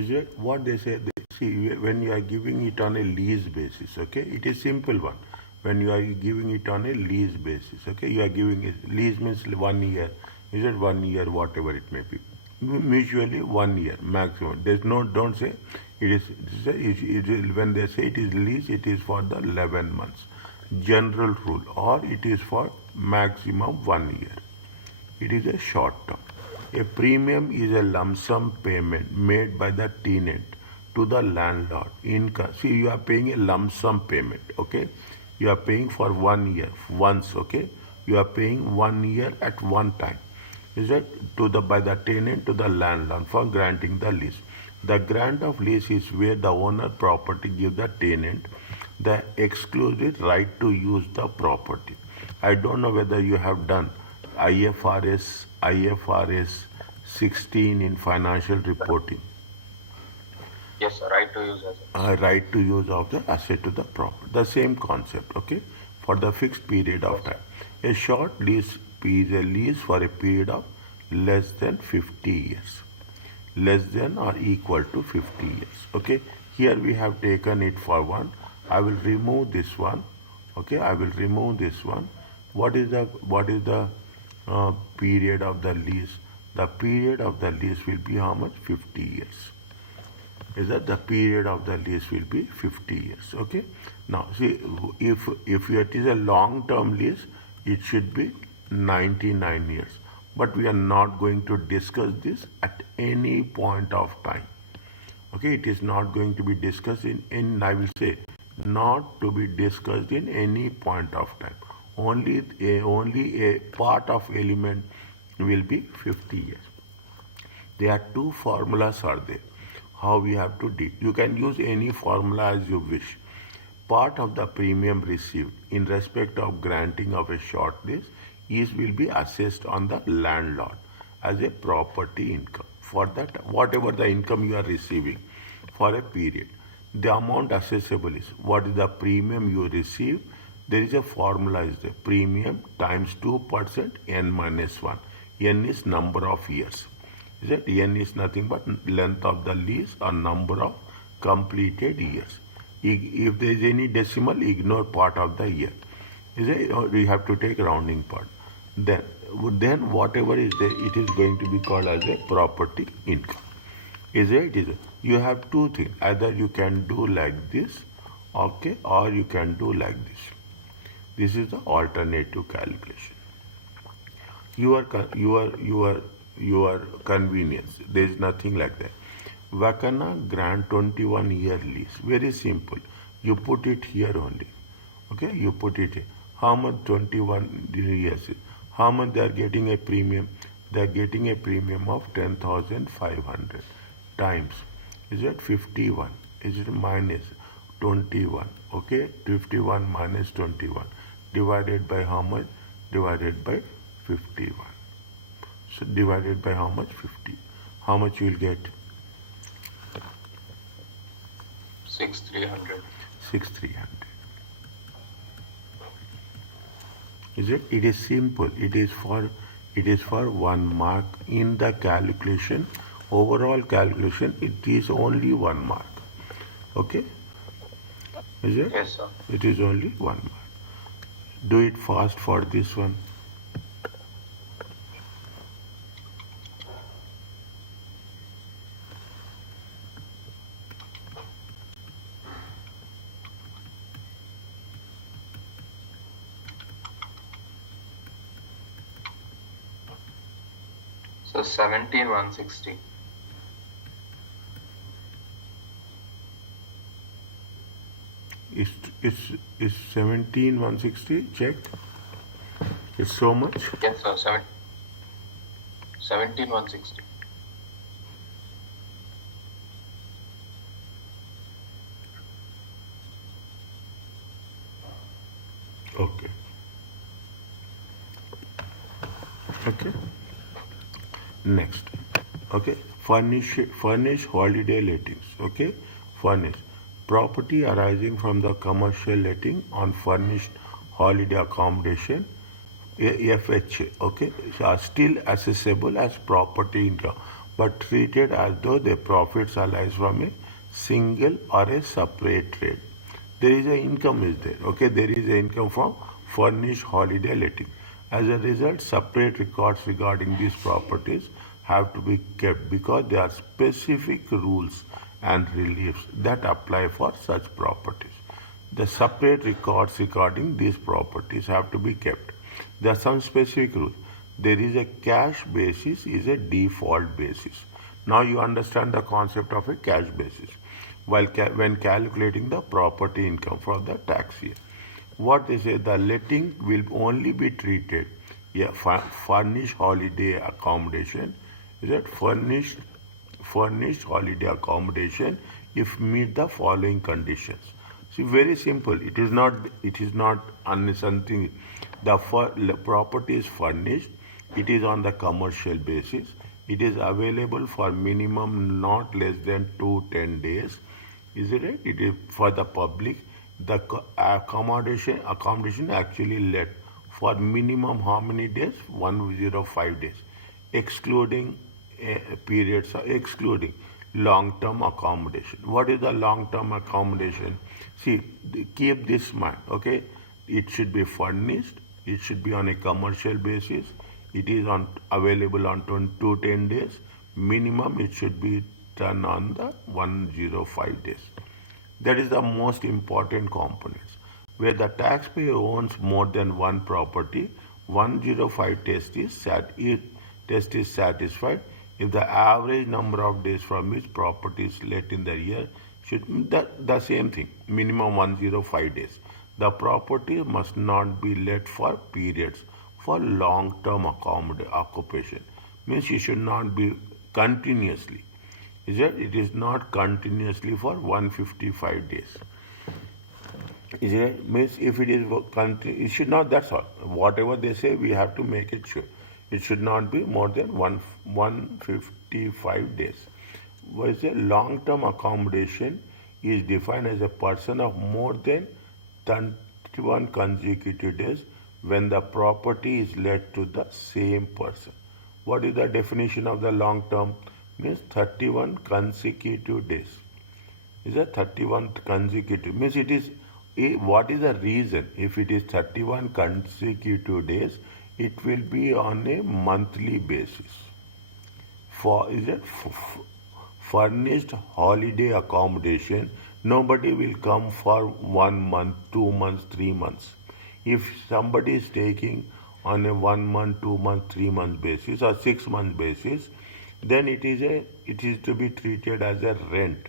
Is it what they say? See, when you are giving it on a lease basis, okay, it is simple one. When you are giving it on a lease basis, okay, you are giving it, lease means 1 year. Is it 1 year, whatever it may be? Usually 1 year maximum. There's no, don't say it is. When they say it is lease, it is for the 11 months. General rule, or it is for maximum 1 year. It is a short term. A premium is a lump sum payment made by the tenant to the landlord. See, you are paying a lump sum payment, okay? You are paying for 1 year once, okay? You are paying 1 year at one time. Is it by the tenant to the landlord for granting the lease? The grant of lease is where the owner property gives the tenant the exclusive right to use the property. I don't know whether you have done IFRS 16 in financial reporting. Yes, sir, right to use asset. Right to use of the asset to the property. The same concept, okay, for the fixed period of time. A short lease is a lease for a period of less than 50 years. Less than or equal to 50 years, okay. Here we have taken it for one. I will remove this one, okay. I will remove this one. What is the period of the lease? The period of the lease will be how much? 50 years. Is that the period of the lease will be 50 years, okay. Now see, if it is a long-term lease, it should be 99 years. But we are not going to discuss this at any point of time. Okay, it is not going to be discussed in I will say, not to be discussed in any point of time. Only a part of element will be 50 years. There are two formulas are there. How we have to do. You can use any formula as you wish. Part of the premium received in respect of granting of a short lease will be assessed on the landlord as a property income. For that, whatever the income you are receiving for a period, the amount assessable is what is the premium you receive. There is a formula is the premium times 2% n minus 1. N is number of years. Is that n is nothing but length of the lease or number of completed years. If there is any decimal, ignore part of the year. Is it? Or you have to take rounding part. Then whatever is there, it is going to be called as a property income. Is it? You have two things. Either you can do like this, okay, or you can do like this. This is the alternative calculation. Your convenience. There is nothing like that. Vakana grant 21-year lease. Very simple. You put it here only. Okay, you put it here. How much 21 years is? How much they are getting a premium? They are getting a premium of 10,500 times. Is it 51? Is it minus 21? Okay, 51 minus 21 divided by how much? Divided by 51. So divided by how much? 50. How much you will get? 6,300. 6,300. Is it? It is simple. It is for 1 mark in the calculation. Overall calculation, it is only 1 mark. Okay? Is it? Yes, sir. It is only 1 mark. Do it fast for this one. So 17,160. Is 17,160 checked? It's so much? Yes, sir. 17,160. Okay. Okay. Next. Okay. Furnish holiday lettings. Okay. Furnish. Property arising from the commercial letting on furnished holiday accommodation, FHA, okay, are still accessible as property income. but treated as though the profits arise from a single or a separate trade. There is a income is there. Okay, there is a income from furnished holiday letting. As a result, separate records regarding these properties have to be kept because there are specific rules and reliefs that apply for such properties. The separate records regarding these properties have to be kept. There are some specific rules. There is a cash basis is a default basis. Now you understand the concept of a cash basis when calculating the property income for the tax year. What they say, the letting will only be treated, yeah, furnished holiday accommodation, is that furnished holiday accommodation if meet the following conditions. See, very simple. It is not something. The property is furnished. It is on the commercial basis. It is available for minimum not less than 2 10 days. Is it right? It is for the public. The accommodation actually let for minimum how many days? 105 days, excluding periods, excluding long-term accommodation. What is the long-term accommodation? See, keep this in mind. Okay, it should be furnished. It should be on a commercial basis. It is on available on 10 days. Minimum it should be done on the 105 days. That is the most important components. Where the taxpayer owns more than one property, 105 test is satisfied if the average number of days from which property is let in the year should the same thing, minimum 105 days. The property must not be let for periods for long-term occupation. Means you should not be continuously. Is that it is not continuously for 155 days. Is it means if it is it should not. That's all. Whatever they say, we have to make it sure. It should not be more than 155 days. Whereas a long-term accommodation is defined as a person of more than 31 consecutive days when the property is let to the same person. What is the definition of the long-term? Means 31 consecutive days. Is that 31 consecutive? Means it is, what is the reason? If it is 31 consecutive days, it will be on a monthly basis. For is it furnished holiday accommodation? Nobody will come for 1 month, 2 months, 3 months. If somebody is taking on a 1 month, 2 month, 3 month basis or 6 month basis, then it is to be treated as a rent.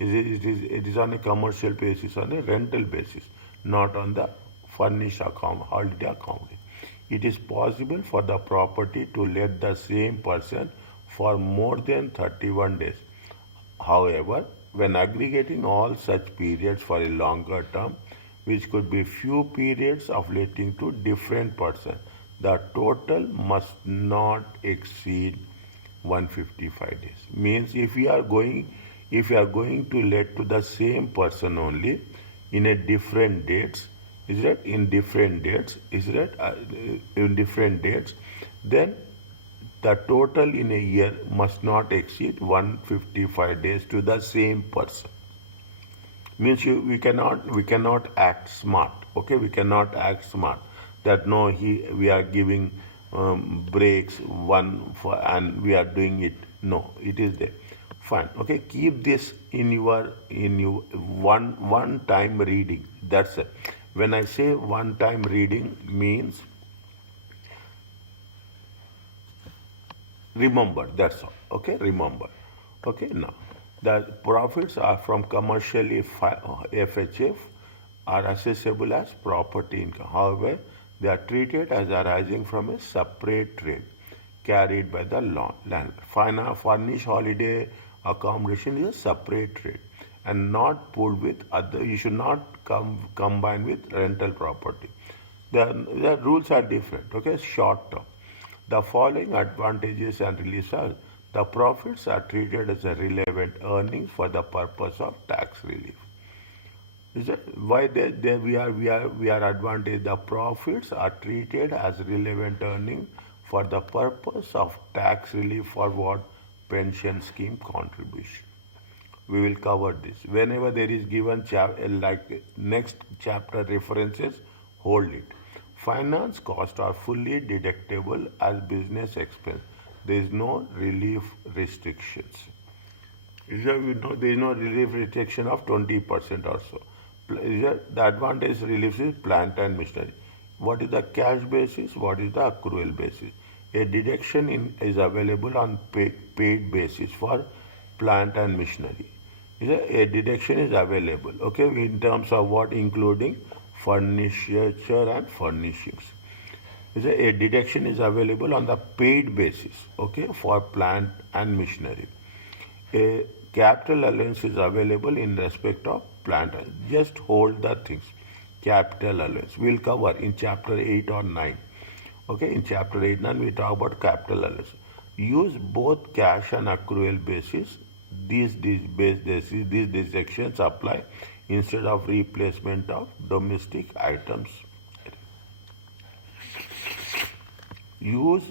It is on a commercial basis, on a rental basis, not on the furnished holiday accommodation. It is possible for the property to let the same person for more than 31 days. However, when aggregating all such periods for a longer term, which could be few periods of letting to different person, the total must not exceed 155 days. Means if you are going to let to the same person only in a different dates, is that in different dates, is that in different dates, then the total in a year must not exceed 155 days to the same person. Means we cannot act smart. Okay, we cannot act smart. That no, we are giving breaks one for and we are doing it. No, it is there. Fine. Okay, keep this in your one time reading. That's it. When I say one time reading means remember. That's all. Okay, remember. Okay, now the profits are from commercially FHF are assessable as property income. However, they are treated as arising from a separate trade carried by the landlord. Furnished holiday accommodation is a separate trade and not pooled with other. You should not combine with rental property. The rules are different. Okay, short term. The following advantages and reliefs are: the profits are treated as a relevant earnings for the purpose of tax relief. Is that why we are advantaged? The profits are treated as relevant earnings for the purpose of tax relief for what? pension scheme contribution. We will cover this. Whenever there is given like next chapter references, hold it. Finance costs are fully deductible as business expense. There is no relief restrictions. There is no relief restriction of 20% or so. The advantage relief is plant and machinery. What is the cash basis? What is the accrual basis? A deduction is available on paid basis for plant and machinery. A deduction is available, okay, in terms of what? Including furniture and furnishings. A deduction is available on the paid basis, okay, for plant and machinery. A capital allowance is available in respect of plant. Just hold the things. Capital allowance. We'll cover in chapter 8 or 9. Okay, in chapter 8 9 we talk about capital allowance. Use both cash and accrual basis. These deductions apply instead of replacement of domestic items. Use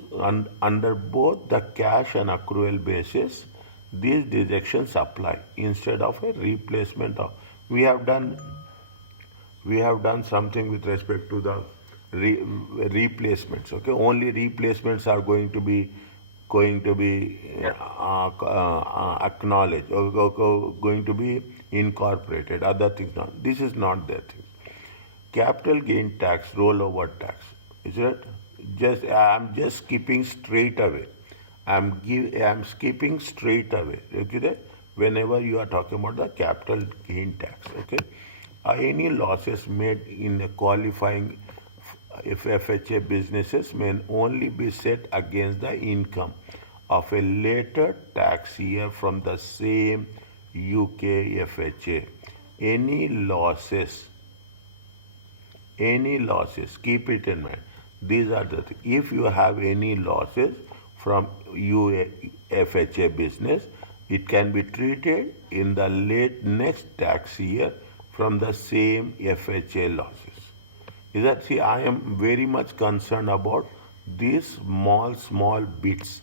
under both the cash and accrual basis. These deductions apply instead of a replacement of. We have done something with respect to the replacements. Okay, only replacements are going to be acknowledged or going to be incorporated. Other things not. This is not that thing. Capital gain tax, rollover tax. Is it? I'm just skipping straight away. I'm skipping straight away. Okay, whenever you are talking about the capital gain tax. Okay, any losses made in the qualifying FHA businesses may only be set against the income of a later tax year from the same UK FHA. Any losses, keep it in mind. These are the things. If you have any losses from FHA business, it can be treated in the next tax year from the same FHA losses. Is that, see, I am very much concerned about these small bits.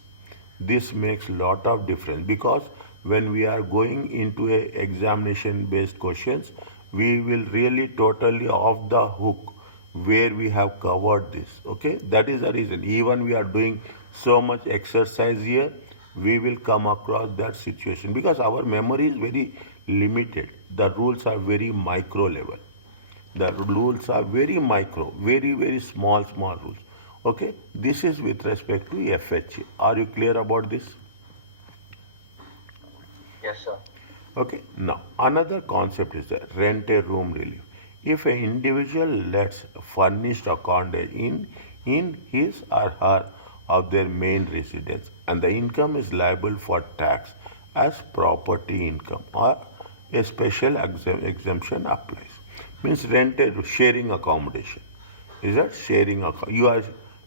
This makes lot of difference because when we are going into a examination based questions, we will really totally off the hook where we have covered this. Okay, that is the reason. Even we are doing so much exercise here, we will come across that situation because our memory is very limited. The rules are very micro level. The rules are very micro, very small rules. Okay, this is with respect to FHA. Are you clear about this? Yes, sir. Okay, now another concept is the rent a room relief. If an individual lets furnished accommodation in his or her of their main residence and the income is liable for tax as property income or a special exemption applies. Means rented sharing accommodation. Is that sharing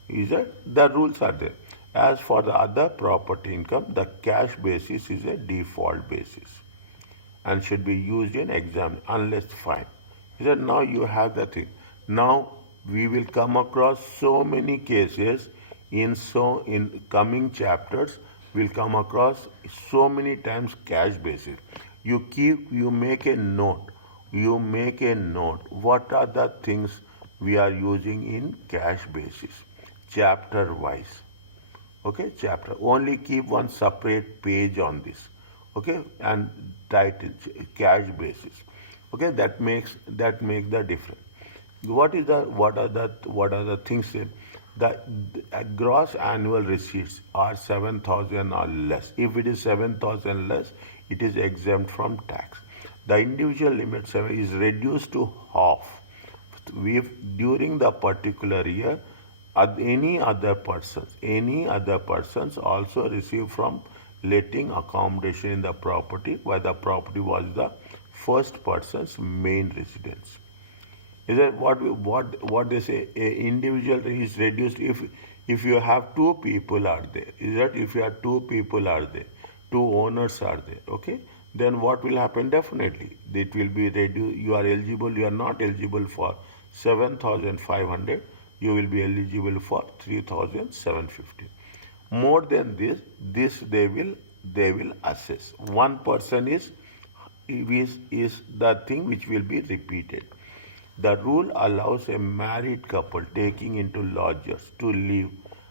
is that the rules are there. As for the other property income, the cash basis is a default basis and should be used in exam unless fine. Is that now you have the thing. Now we will come across so many cases in coming chapters. We'll come across so many times cash basis. You make a note. You make a note. What are the things we are using in cash basis? Chapter wise. Okay, chapter. Only keep one separate page on this. Okay, and title cash basis. Okay, that makes the difference. What are the things? The gross annual receipts are 7,000 or less. If it is 7,000 less, it is exempt from tax. The individual limit is reduced to half during the particular year. Any other persons also receive from letting accommodation in the property while the property was the first person's main residence. Is that what they say? A individual is reduced if you have two people are there. Is that if you have two people are there, two owners are there? Okay, then what will happen? Definitely, it will be reduced. You are eligible. You are not eligible for 7,500. You will be eligible for 3,750. More than this they will they will assess. One person is the thing which will be repeated. The rule allows a married couple taking into lodgers to live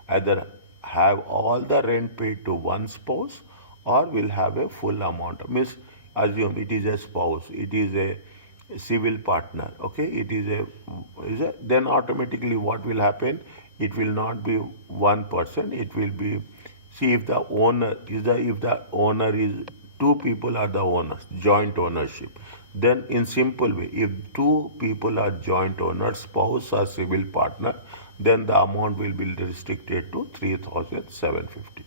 either have all the rent paid to one spouse or will have a full amount. Means assume it is a spouse, it is a civil partner, okay, then automatically what will happen, it will not be one person, it will be, see, if the owner is the if the owner is two people are the owners, joint ownership, then in simple way, if two people are joint owners, spouse or civil partner, then the amount will be restricted to 3,750.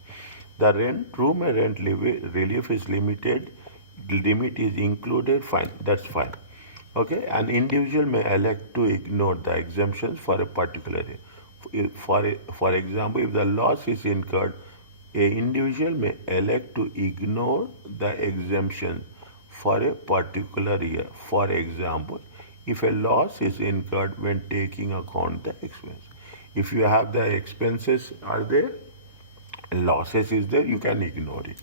The room and rent relief is limited, limit is included, fine, that's fine. Okay, an individual may elect to ignore the exemptions for a particular year. For example, if the loss is incurred, a individual may elect to ignore the exemption for a particular year. For example, if a loss is incurred when taking account the expense. If you have the expenses are there, losses is there, you can ignore it.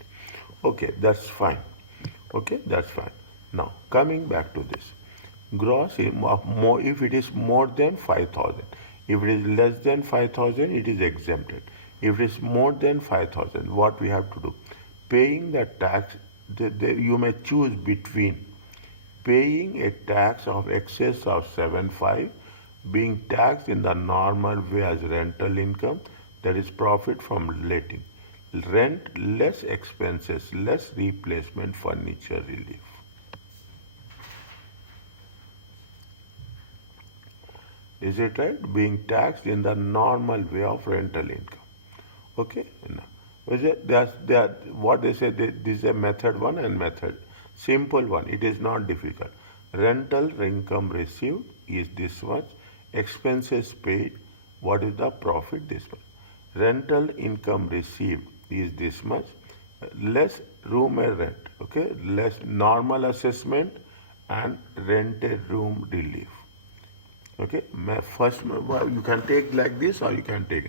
Okay, that's fine. Okay, that's fine. Now, coming back to this. Gross, if it is more than 5,000. If it is less than 5,000, it is exempted. If it is more than 5,000, what we have to do? Paying the tax, you may choose between paying a tax of excess of 7,500, being taxed in the normal way as rental income, that is profit from letting. Rent less expenses, less replacement furniture relief. Is it right? Being taxed in the normal way of rental income. Okay? Now, what they say, this is a method one and method. Simple one. It is not difficult. Rental income received is this much. Expenses paid. What is the profit? This much. Rental income received is this much. Less room and rent. Okay? Less normal assessment and rented room relief. Okay, first you can take like this or you can take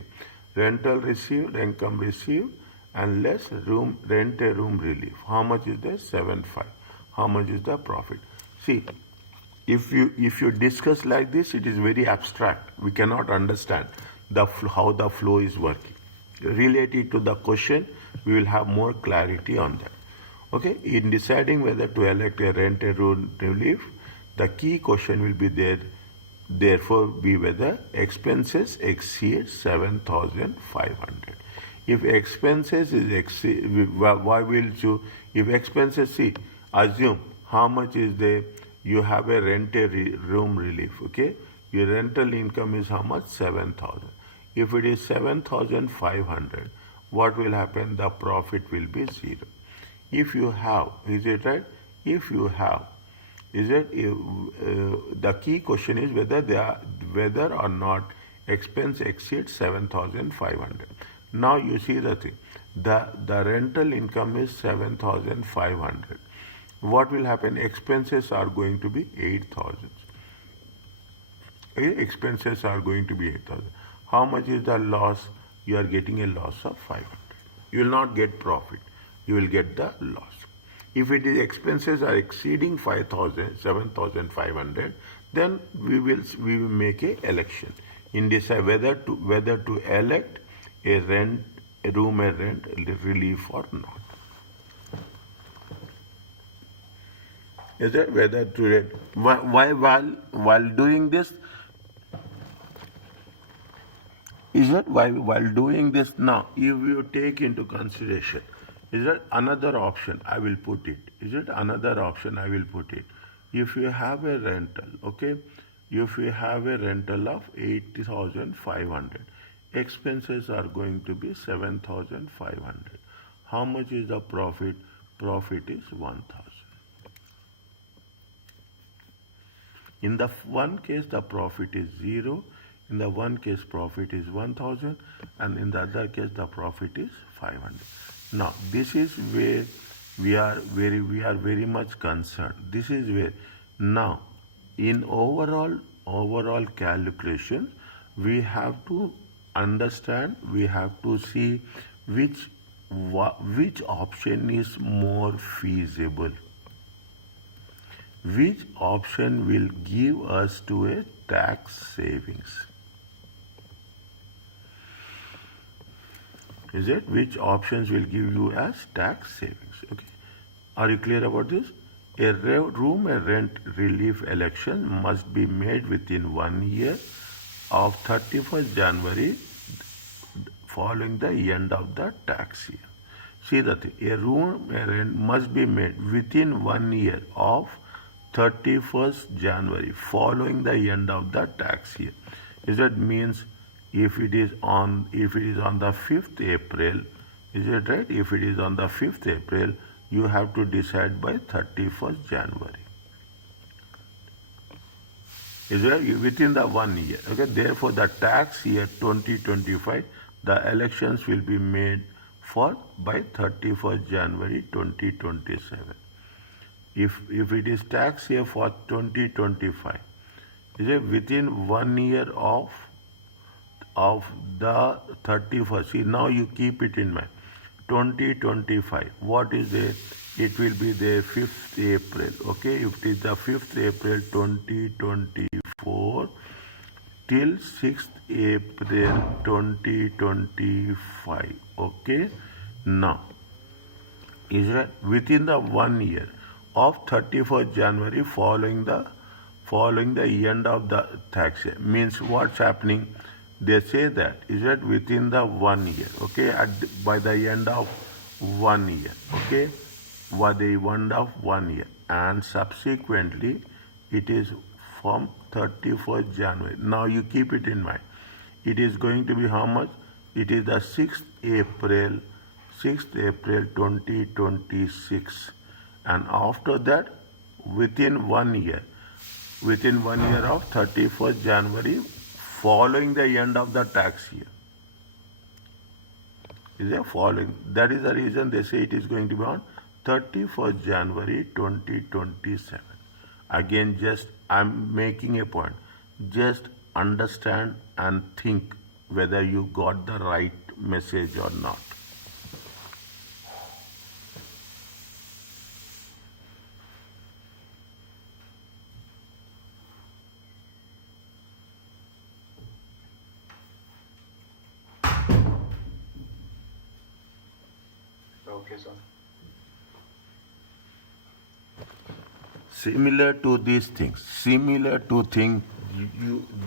rental received, income received, and less rented room relief. How much is there? 7,500. How much is the profit? See, if you discuss like this, it is very abstract. We cannot understand how the flow is working. Related to the question, we will have more clarity on that. Okay, in deciding whether to elect a rented room relief, the key question will be there. Therefore, be whether expenses exceed 7,500. If expenses is exceed, why will you? If expenses, see, assume how much is there. You have a rented room relief. Okay, your rental income is how much? 7,000. If it is 7,500, what will happen? The profit will be zero. If you have, is it right? If you have. Is it the key question is whether or not expense exceeds 7,500. Now you see the thing. The rental income is 7,500. What will happen? Expenses are going to be 8,000. Expenses are going to be 8,000. How much is the loss? You are getting a loss of 500. You will not get profit. You will get the loss. If it is expenses are exceeding 5,000, 7,500, then we will make a election in decide whether to elect a room and rent relief or not. Is it whether to why while doing this? Is it while doing this now? If you take into consideration. Is it another option? I will put it. Is it another option? I will put it. If you have a rental, okay, if you have a rental of 8,500, expenses are going to be 7,500. How much is the profit? Profit is 1,000. In the one case, the profit is 0. In the one case, profit is 1,000, and in the other case, the profit is 500. Now, this is where we are very much concerned. This is where now, in overall calculation, we have to understand. We have to see which which option is more feasible? Which option will give us to a tax savings? Is it? Which options will give you as tax savings? Okay. Are you clear about this? A room rent relief election must be made within 1 year of 31st January following the end of the tax year. See the thing, a room rent must be made within 1 year of 31st January following the end of the tax year. Is that means if it is on the 5th April, is it right? If it is on the 5th April, you have to decide by 31st January. Is it within the 1 year? Okay. Therefore, the tax year 2025, the elections will be made for by 31st January 2027. If it is tax year for 2025, is it within 1 year of the 31st? See, now you keep it in mind. 2025. What is it? It will be the 5th April. Okay, if it is the 5th April 2024 till 6th April 2025. Okay, now is it within the 1 year of 31st January following the end of the tax year? Means what's happening? They say that is that within the 1 year, okay, by the end of 1 year, okay, by the end of 1 year, and subsequently it is from 31st January. Now you keep it in mind. It is going to be how much? It is the 6th April 2026, and after that, within 1 year, of 31st January following the end of the tax year. Is it following? That is the reason they say it is going to be on 31st January 2027. Again, just I'm making a point. Just understand and think whether you got the right message or not. Okay, sir. Similar to these things,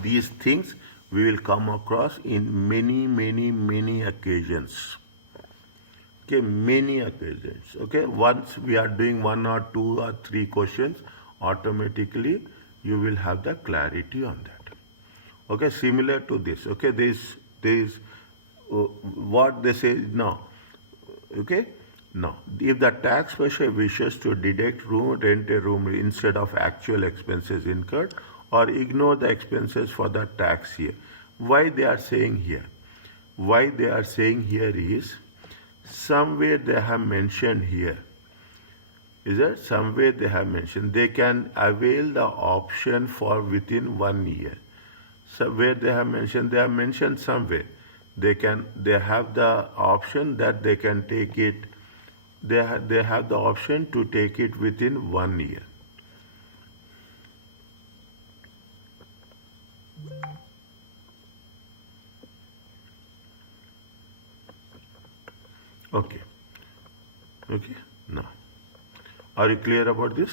these things we will come across in many occasions. Okay, many occasions. Okay, once we are doing 1 or 2 or 3 questions, automatically you will have the clarity on that. Okay, similar to this. Okay, this what they say now. Okay, now if the taxpayer wishes to deduct rent a room instead of actual expenses incurred or ignore the expenses for the tax year, why they are saying here? Why they are saying here is somewhere they have mentioned here. Is that somewhere they have mentioned they can avail the option for within 1 year. So where they have mentioned somewhere they have the option that they can take it. They have the option to take it within 1 year. Okay. Okay. Now, are you clear about this?